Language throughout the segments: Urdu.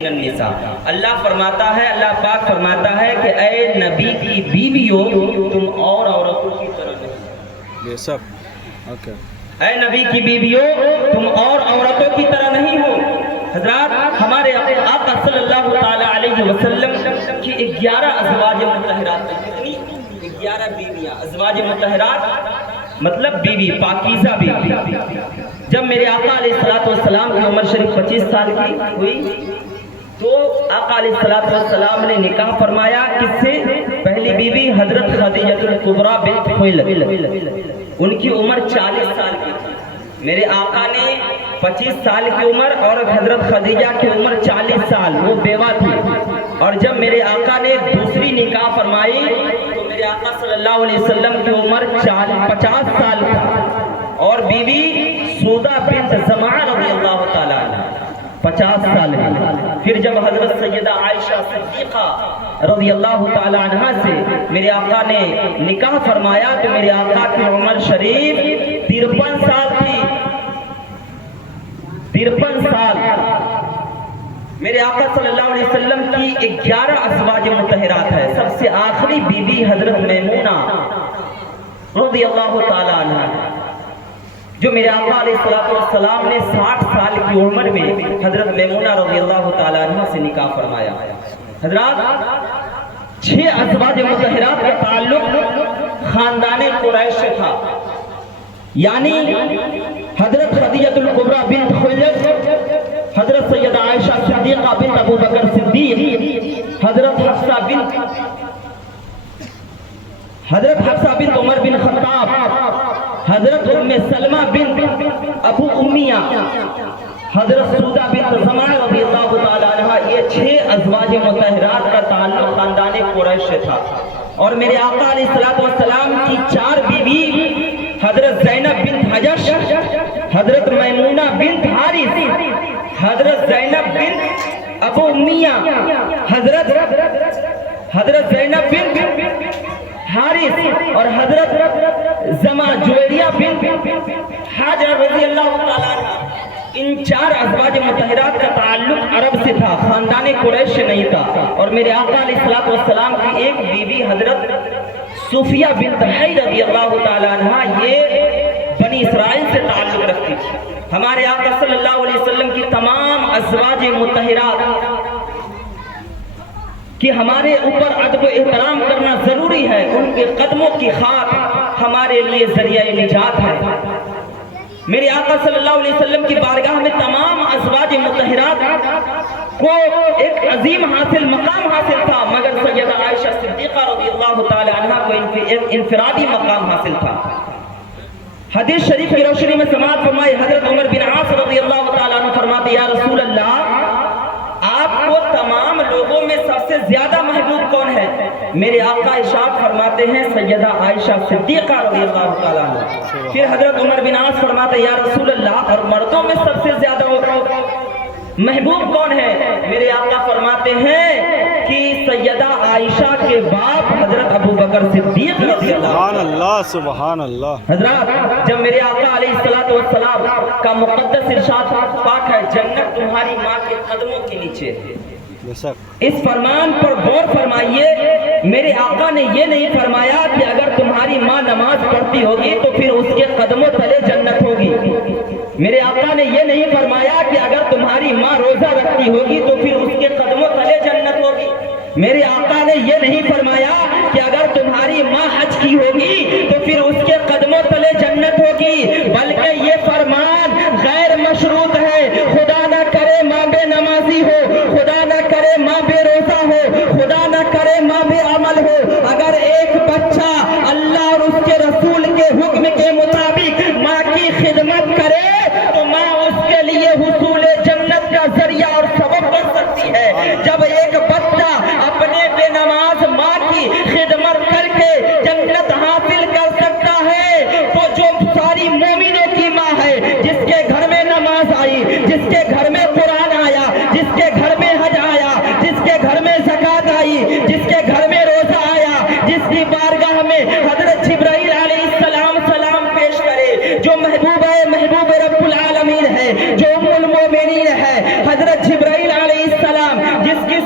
النساء، اللہ فرماتا ہے، اللہ پاک فرماتا ہے کہ اے نبی کی بیویوں تم اور عورتوں کی طرح نہیں، بے شک. اوکے. اے نبی کی بیویوں تم اور عورتوں کی طرح نہیں ہو. حضرات ہمارے آقا صلی اللہ تعالی علیہ وسلم کی 11 ازواج مطہرات ہیں. کتنی؟ 11 بیویاں. ازواج مطہرات مطلب بیوی، پاکیزہ بیوی. جب میرے آقا علیہ السلام کی عمر شریف 25 سال کی ہوئی تو آقا علیہ السلام نے نکاح فرمایا. کس سے؟ پہلی بیوی حضرت خدیجہ الکبریٰ بنت خویلد، ان کی عمر 40 سال کی تھی. میرے آقا نے 25 سال کی عمر اور حضرت خدیجہ کی عمر 40 سال، وہ بیوہ تھی. اور جب میرے آقا نے دوسری نکاح فرمائی تو میرے آقا صلی اللہ علیہ وسلم کی عمر 50 سال تھا، اور بیوی سودہ بنت زمعہ رضی اللہ تعالیٰ عنہ 50 سال کی. پھر جب حضرت سیدہ عائشہ صدیقہ رضی اللہ تعالی عنہ سے میرے آقا نے نکاح فرمایا تو میرے آقا کی عمر شریف 53 سال تھی. 53 سال. میرے آقا صلی اللہ علیہ وسلم کی 11 ازواج مطہرات ہے. سب سے آخری بیوی حضرت میمونہ رضی اللہ تعالی عنہ، جو میرے آقا علیہ السلام نے 60 سال کی عمر میں حضرت میمونہ رضی اللہ تعالی عنہ سے نکاح فرمایا. حضرات 6 ازواج مطہرات کا تعلق خاندان قریش سے تھا، یعنی حضرت خدیجہ الکبریٰ بنت خویلد، حضرت سیدہ عائشہ صدیقہ بنت ابو بکر صدیق، حضرت حفصہ بنت عمر بن خطاب، حضرت ام سلمہ بنت ابو امیہ، حضرت سودہ بنت زمعہ رضی اللہ تعالی عنہ. یہ 6 ازواج مطہرات کا تعلق خاندان قریش سے تھا. اور میرے آقا علیہ السلام کی 4 بیوی حضرت زینب بنت حجش، حضرت میمونہ بنت حارث، حضرت زینب بنت ابو امیہ، حضرت زینب بنت حارث، اور حضرت جویریہ بنت حاجر رضی اللہ تعالیٰ عنہ. ان 4 ازواج مطہرات کا تعلق عرب سے تھا، خاندان قریش سے نہیں تھا. اور میرے آقا علیہ السلام کی ایک بیوی حضرت صفیہ بنت حی رضی اللہ تعالیٰ عنہ، یہ بنی اسرائیل سے تعلق رکھتی تھی. ہمارے آقا صلی اللہ علیہ وسلم کی تمام ازواج مطہرات کہ ہمارے اوپر ادب و احترام کرنا ضروری ہے. ان کے قدموں کی خاک ہمارے لیے ذریعہ نجات ہے. میرے آقا صلی اللہ علیہ وسلم کی بارگاہ میں تمام ازواج مطہرات کو ایک عظیم مقام حاصل تھا، مگر سیدہ عائشہ صدیقہ رضی اللہ تعالی عنہ کو ایک انفرادی مقام حاصل تھا. حدیث شریف کی روشنی میں سماعت فرمائے. حضرت عمر بن عاص رضی اللہ تعالی عنہ فرماتے یا رسول اللہ، آپ کو تمام لوگوں میں سب سے زیادہ محبوب کون ہے؟ میرے آقا ارشاد فرماتے ہیں سیدہ عائشہ صدیقہ رضی اللہ تعالیٰ عنہ. پھر حضرت عمر بن عاص فرماتے یا رسول اللہ، اور مردوں میں سب سے زیادہ محبوب کون ہے؟ میرے آقا فرماتے ہیں کہ سیدہ عائشہ کے باپ حضرت ابو بکر صدیق رضی اللہ. سبحان اللہ، سبحان اللہ. حضرات جب میرے آقا علیہ السلام کا مقدس ارشاد پاک ہے جنت تمہاری ماں کے قدموں کے نیچے ہے، اس فرمان پر غور فرمائیے. میرے آقا نے یہ نہیں فرمایا کہ اگر تمہاری ماں نماز پڑھتی ہوگی تو پھر اس کے قدموں تلے جنت ہوگی. میرے آقا نے یہ نہیں فرمایا کہ اگر تمہاری ماں روزہ رکھتی ہوگی تو پھر اس کے قدموں تلے جنت ہوگی. میرے آقا نے یہ نہیں فرمایا کہ اگر تمہاری ماں حج کی ہوگی تو پھر اس کے قدموں تلے جنت ہوگی، بلکہ یہ فرمان غیر مشروط ہے. خدا نہ کرے ماں بے نمازی ہو، خدا نہ کرے ماں بے روزہ ہو، خدا نہ کرے ماں بے عمل ہو، اگر ایک بچہ اللہ اور اس کے رسول کے حکم کے مطابق ماں کی خدمت کرے تو ماں اس کے لیے حصول جنت کا ذریعہ اور سبب بن سکتی ہے. جب ایک بچہ اپنے بے نماز ماں کی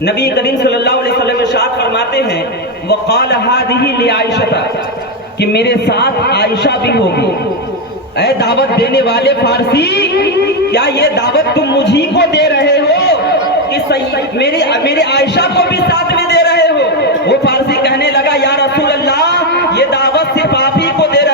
نبی کریم صلی اللہ علیہ وسلم ارشاد فرماتے ہیں وقال هذه لعائشہ کہ میرے ساتھ عائشہ بھی ہوگی۔ اے دعوت دینے والے فارسی، کیا یہ دعوت تم مجھی کو دے رہے ہو کہ میرے عائشہ کو بھی ساتھ میں دے رہے ہو؟ وہ فارسی کہنے لگا یا رسول اللہ، یہ دعوت صرف آپ ہی کو دے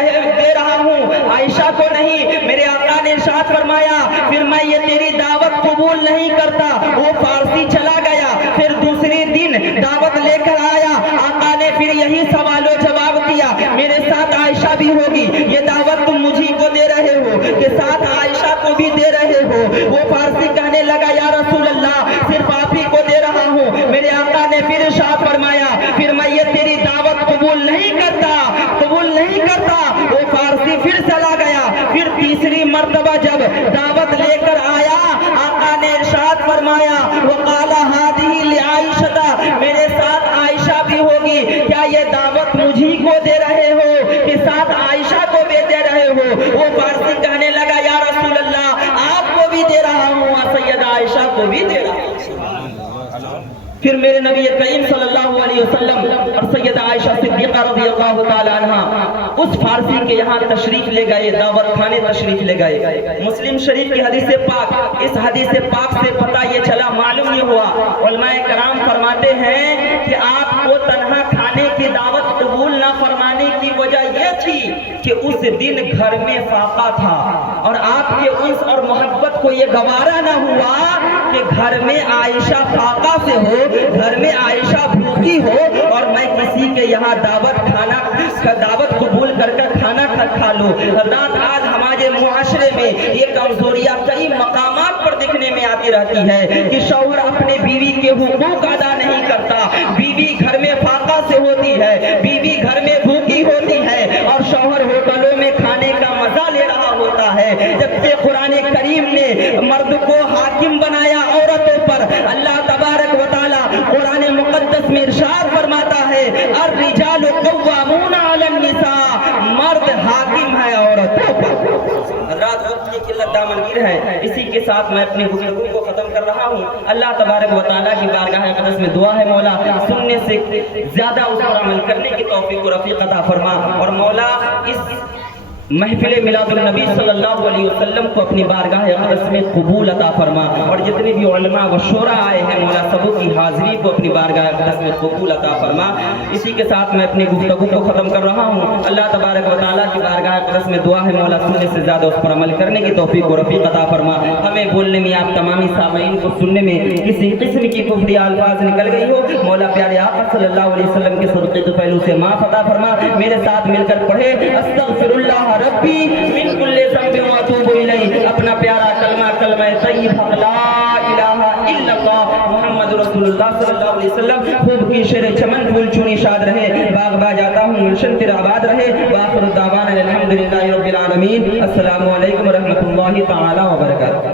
رہا ہوں، عائشہ کو نہیں۔ میرے آقا نے ارشاد فرمایا پھر میں یہ تیری دعوت قبول نہیں کرتا۔ وہ فارسی چلا گیا، پھر دوسری دن دعوت لے کر آیا، آقا نے پھر یہی سوال و جواب کیا، میرے ساتھ عائشہ بھی ہوگی، یہ دعوت تم مجھی کو دے رہے ہو کہ ساتھ عائشہ کو بھی دے رہے ہو؟ وہ فارسی کہنے لگا یا رسول اللہ صرف آپ ہی کو دے رہا ہوں۔ میرے آقا نے پھر ارشاد فرمایا پھر میں یہ تیری دعوت قبول نہیں کرتا، قبول نہیں کرتا۔ وہ فارسی پھر چلا گیا، پھر تیسری مرتبہ جب دعوت لے کر آیا، آقا نے ارشاد فرمایا وقال هذه لعائشہ، میرے ساتھ عائشہ بھی ہوگی، کیا یہ دعوت مجھی کو دے رہے ہو کہ ساتھ عائشہ کو بھی دے رہے ہو؟ وہ فارسی کہنے لگا یا رسول اللہ آپ کو بھی دے رہا ہوں اور سیدہ عائشہ کو بھی دے رہا ہوں۔ پھر میرے نبی کریم صلی اللہ علیہ وسلم اور سیدہ عائشہ صدیقہ رضی اللہ تعالی عنہ اس فارسی کے یہاں تشریف لے گئے، دعوت خانے تشریف لے گئے۔ مسلم شریف کی حدیث پاک، اس حدیث پاک سے پتہ یہ چلا، معلوم یہ ہوا، علماء کرام فرماتے ہیں کہ آپ کو تنہا کھانے کی دعوت قبول نہ فرمانے کی وجہ یہ تھی کہ اس دن گھر میں فاقہ تھا اور آپ کے انس اور محبت کو یہ گوارا نہ ہوا کہ گھر میں عائشہ فاقہ سے ہو، گھر میں عائشہ بھوکی ہو اور میں کسی کے یہاں دعوت قبول کر کھانا کھا لوں۔ حضرات آج ہمارے معاشرے میں یہ کمزوریاں کئی مقامات پر دیکھنے میں آتی رہتی ہے کہ شوہر اپنے بیوی کے حقوق ادا نہیں کرتا، بیوی گھر میں فاقہ سے ہوتی ہے، بیوی گھر میں بھوکی ہوتی ہے اور شوہر ہوٹلوں میں کھانے کا مزہ لے رہا ہوتا ہے، جبکہ قرآن کریم نے مرد کو حاکم بنایا عورتوں پر۔ اللہ تبارک و تعالی قرآن مقدس میں ارشاد فرماتا ہے الرجال قوامون علی النساء، مرد حاکم ہے عورتوں پر۔ حضرات وقت کی قلت دامنگیر ہے، اسی کے ساتھ میں اپنی گفتگو کو ختم کر رہا ہوں۔ اللہ تبارک و تعالیٰ کی بارگاہ اقدس میں دعا ہے مولا سننے سے زیادہ اس پر عمل کرنے کی توفیق و رفیق عطا فرما، اور مولا اس محفل میلاد النبی صلی اللہ علیہ وسلم کو اپنی بارگاہ اقدس میں قبول عطا فرما، اور جتنے بھی علماء و شورا آئے ہیں مولا سبوں کی حاضری کو اپنی بارگاہ اقدس میں قبول عطا فرما۔ اسی کے ساتھ میں اپنی گفتگو کو ختم کر رہا ہوں۔ اللہ تبارک و تعالیٰ کی بارگاہ اقدس میں دعا ہے مولا سننے سے زیادہ اس پر عمل کرنے کی توفیق و رفیق عطا فرما۔ ہمیں بولنے میں آپ تمامی سامعین کو سننے میں کسی قسم کی کفری الفاظ نکل گئی ہو، مولا پیارے آقا صلی اللہ علیہ وسلم کے صدقے تو پہلو سے معاف عطا فرما۔ میرے ساتھ مل کر پڑھے استغفر اللہ ربی من کل ذنب و اتوب الیہ، اپنا پیارا کلمہ کلمہ طیبہ لا الہ الا اللہ محمد رسول اللہ صلی اللہ علیہ وسلم۔ خوب کی شیر چمن پھول چونی شاد رہے، باغ با جاتا ہوں گلشن تیرا آباد رہے، وآخر الدعوانا الحمدللہ رب العالمین۔ السلام علیکم ورحمۃ اللہ تعالی وبرکاتہ۔